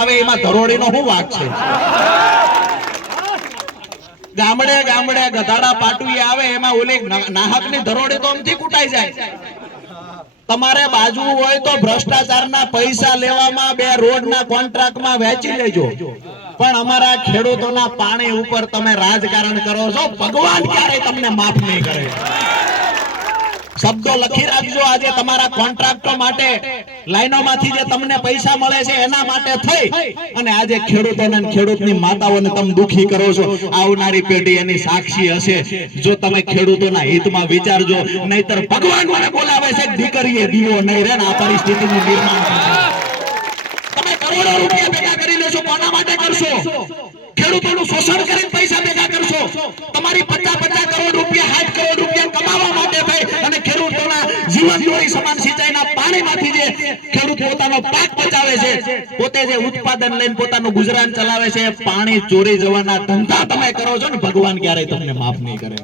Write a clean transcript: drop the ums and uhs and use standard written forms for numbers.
આવે એમાં ધરોડીનો શું વાંક છે? ગામડે ગામડે ગધાડા પાટુઈ આવે એમાં ઓલી નાહકની ધરોડી તો આમથી કૂટાઈ જાય. તમારે બાજુ હોય તો ભ્રષ્ટાચારના પૈસા લેવામાં બે રોડના કોન્ટ્રાક્ટમાં વેચી લેજો, પણ અમારા ખેડૂતોના પાણી ઉપર તમે રાજકારણ કરો છો, ભગવાન ક્યારેય તમને માફ નહીં કરે. શબ્દો લખી રાખજો. આજે તમારા કોન્ટ્રાક્ટો માટે લાઈનોમાંથી જે તમને પૈસા મળે છે એના માટે થઈ અને આજે ખેડૂતોને ખેડૂતની માતાઓને તમે દુખી કરો છો. આવનારી પેઢી એની સાક્ષી હશે. જો તમે ખેડૂતોના હિતમાં વિચારજો, નહીતર ભગવાન મને બોલાવે છે દીકરીએ દીવો નહીં રહે. આ પરિસ્થિતિનું નિર્માણ થશે. તમે કરોડો રૂપિયા ભેગા કરી લેશો, કોના માટે કરશો? ખેડૂતોનું શોષણ કરીને પૈસા ભેગા કરશો. તમારી 50 કરોડ રૂપિયા 60 કરોડ રૂપિયા કમાવા માટે થઈ અને ખેડૂતોના જીવન દોરી સમાન સિંચાઈના પાણીમાંથી જે ખેડૂત પોતાનો પાક બચાવે છે, પોતે જે ઉત્પાદન લઈને પોતાનું ગુજરાન ચલાવે છે, પાણી ચોરી જવાના ધંધા તમે કરો છો ને, ભગવાન ક્યારેય તમને માફ નહીં કરે.